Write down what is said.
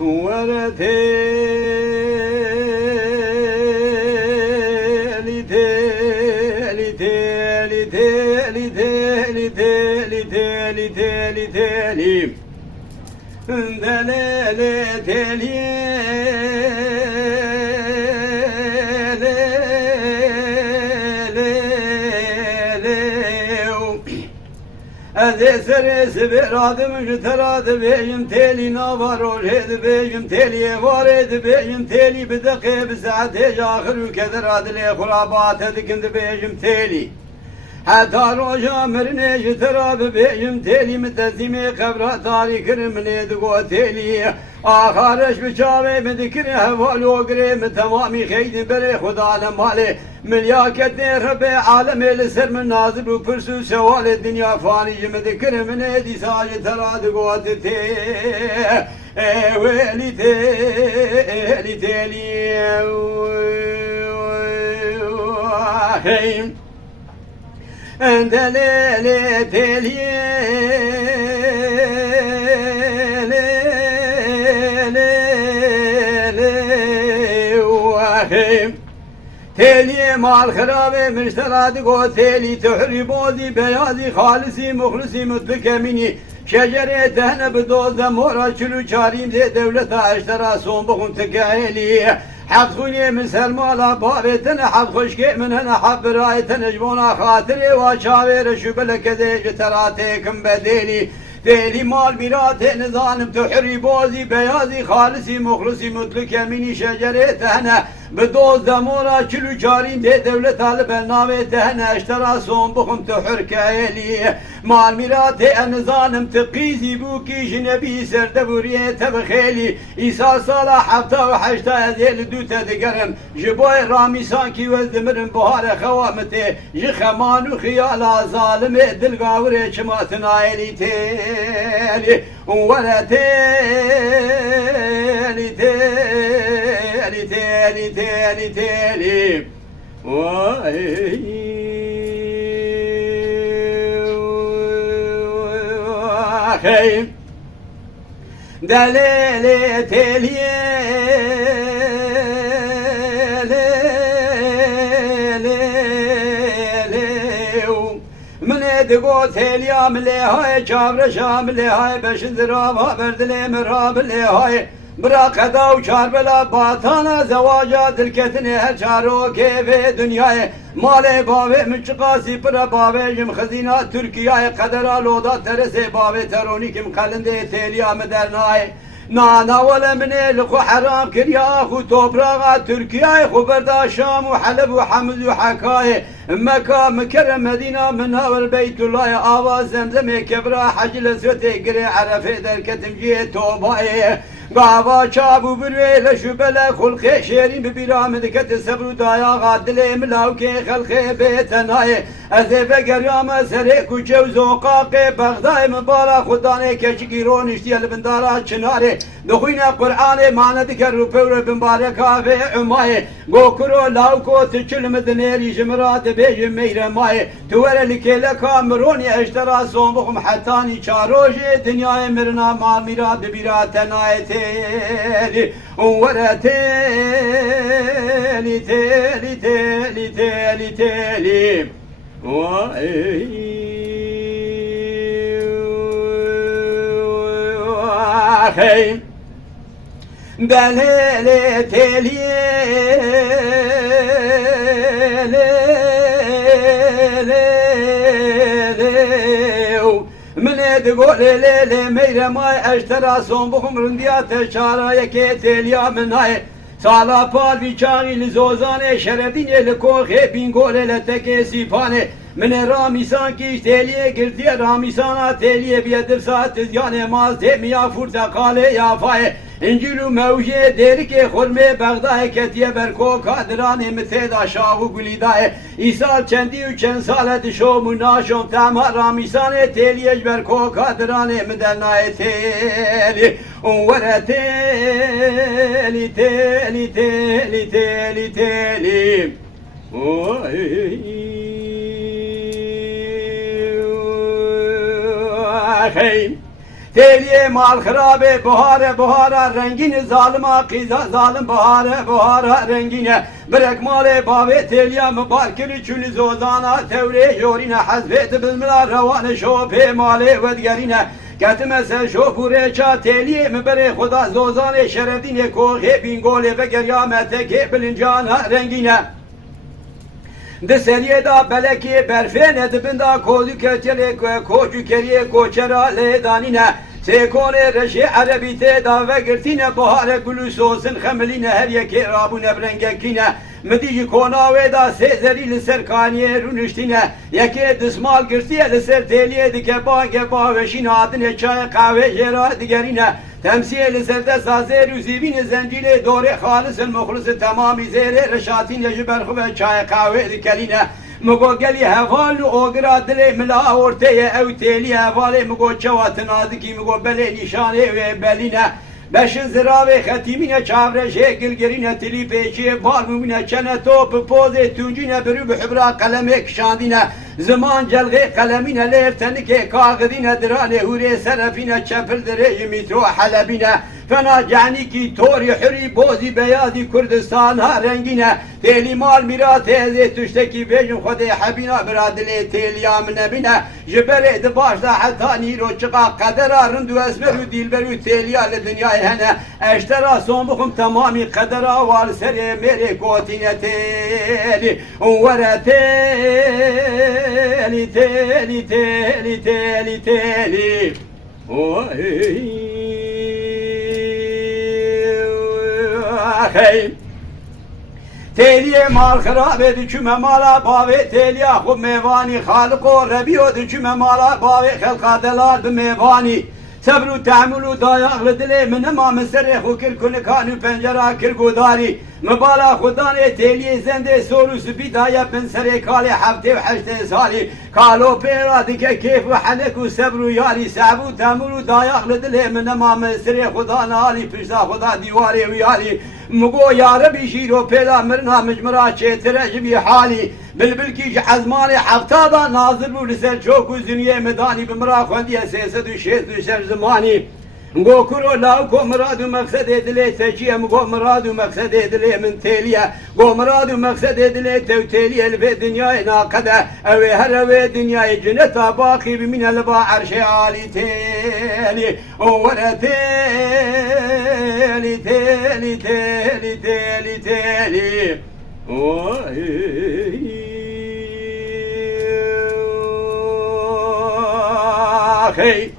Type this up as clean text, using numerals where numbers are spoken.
ورثي تالي تالي تالي تالي تالي تالي تالي تالي دلالي تالي سرس برادم جتراد بيم تالي نافر ورهد بيم تالي وارد بيم تالي بدقي بساعته آخر وكذراد لي خرابات دكند بيم تالي حتى روجا مرني جتراب بيم تالي متزمي قبر تاريخ من دقو تالي آخرش بچاوي مذكر هوالو قريم تمامي خيد بري خدا لمالي ملياكت ربي عالم السر من نازل وبرسو سوال الدنيا فاني مذكر من دي ساج تراد قوات تي ويلي تالي تالي انت ليلي تالي تالي مال خرابي مشترات قو تالي تحري بوزي بيازي خالصي مخلصي مطلق مني شجرة دهن بدوز مورا شلو چاريم دي دولتا اشترا صوم بخون تقايلي حب خوني من سلمالا بابتن حب خشكي من هنا حب رايتن جبونا خاطري وشاوي رشو بلك ديج تراتيكم بديلي تالي مال بيرات نظام تحري بوزي بيازي خالصي مخلصي مطلق مني شجرة دهن بدوز دمورا چلو چارين دي دولت البرنامه تهنا اشترا صوم بخم تحر كايلي مال ميرات نظام تقيزي بوكي جنبي سردبوريه تبخيلي إيسا صالح حفتا وحشتا هذيل دوتا دقرم جبوي رامي سانكي وزدمرن بهار خوامته جخمان خيالا ظالم دلقاوري شماتنا تالي ولا تالي تالي تالي تالي تالي واخي دليلي تالي دقو تاليا ملي هاي جابر شاملي هاي بش ذرابها بردلي مراب لي هاي براقدا وشاربلا باطانا زواجات الكتني هالشارو كيف دنياي مالي بابي مشقاسي برا بابي جم خزينة تركيا قدر لودا ترسي بابي تروني كم قلندي تاليا مدرناي نانا ولا من لخو حرام كريا خو توبراغا تركيا خو بردا شام وحلب وحمد وحكاي مكة مكرم مدينة منها والبيت الله آواز زمزم كبرى حجل سوتي قري عرفي در كتم جي توباي قابا شابو بروي لشبلا خلقي شيرين ببرامد كت سبرو دايا غادلي ملاوكي خلقي بيتناي أزيفة قريامة سريك وجوزو قاقي بغداي مبارا خداني كشكيرون اشتيا البندارا چناري دخوينا قرآني مانا ذكر روبور بمباركا في عماي قوكرو لاوكو تشل مدنيري جمرات بيجي ميرا ماي توارا لكيلا كامروني اشترا صومبخم حتاني چاروجي دنياي مرنا مال ميراد ببيراتناي تالي ورا تالي تالي تالي تالي تالي واخي دليلي تالي من تقول ليلي ميرا ماي اشترى صنبخم رنديات شارع كيتليا من هاي سالا پال بیچاری لزوزانه شردینه لکوخه بینگوله لتکه سیپانه من رامیسان کیش تلیه گردیه رامیسانا تلیه بیدر ساعت زیانه ماز تیمیا فرزا کاله یافایه انجلو موجه درک خرمه بغدای کتیه برکو کادرانه متدا شاهو گلیدای ایسال چندی و چند ساله دشو مناشم تما رامیسانه تلیه برکو کادرانه مدرنای تلی ورا تلی تلی تلی تلی تلی أخي Teliye mal harabe buhara buhara rengini zalıma kıza zalim buhara buhara rengine bırak male bavet teliye mübarkili çülü zozana tevre yorine hazbeti bilmila revanı şope male vedgerine Ketmese şofure ça teliye mübere huda zozane şerefdine kohe bingole ve geryamete ke bilincana rengine De seriye da beleki berfene dibinda kozu keçere koçu keriye koçera le danine Sekone reşi arabite da ve girtine bahare gülü sosun xemeline her yeke rabune brengekine Mdiyi kona ve da sezeri liser kaniye runüştine Yeke dismal girtiye liser teliye dike ba veşin adine çay kahve jera digerine Temsiye liserde sazer yüzibine zencile dore halisel muhlısı tamamı zere reşatin yeci berhu ve çay kahve dikerine Mugo geli heval ogra dile mila ortaya ev teli hevale mugo çavatın aziki mugo bele nişane ve beline Beşin zira ve hatimine çavre şekil gerine tili peçe balmumine çene top poze tuncine bürü bühbra kaleme kşandine Zaman celge kalemine leftenike kağıdine dirane hure serefine çepildire mitro halebine Fena caniki tori huri bozi beyazi Kürdistan'a rengine Teli mal mira teze tüşteki vejin khode habina biradile teliyamine bine Jibere de başta hatta niro çıka kadera rındu esmeru dilberu teliyale dünyayı hene Eştera son bukum tamami kadera var sere mere kotine teli Vere teli teli teli teli teli Hey Teliye mal kharabe düşüme mala bave teliye khub mevani halıko rebiyo düşüme mala bave khalqadelar bi mevani Sabru ta'mulu dayaqlı dile minema mesere khukir kulikanu pencera kirgudari Mübala khudane teliye zende sorusu bidaya ben sere kale hafte ve haşte sali Kalo pera dike keyf ve haleku sabru yari Sabu ta'mulu dayaqlı dile minema mesere khudana ali pişta khuda divari ve yari Mugo ya Rabbi şiro peda mirna mecmura çetere jibi hali Bilbil ki azmani haftada nazır bu liser çok uzuniye medani bimra khondiye sese düşer zamani Go kuro lav ko muradu maksad edile teçiye go muradu maksad edile min teliye Go muradu maksad edile tevteliye ve dünyaya nakada Ev her ev dünyaya cenneta baki min el ba arşe ali teli O vere teli teli teli teli teli Hey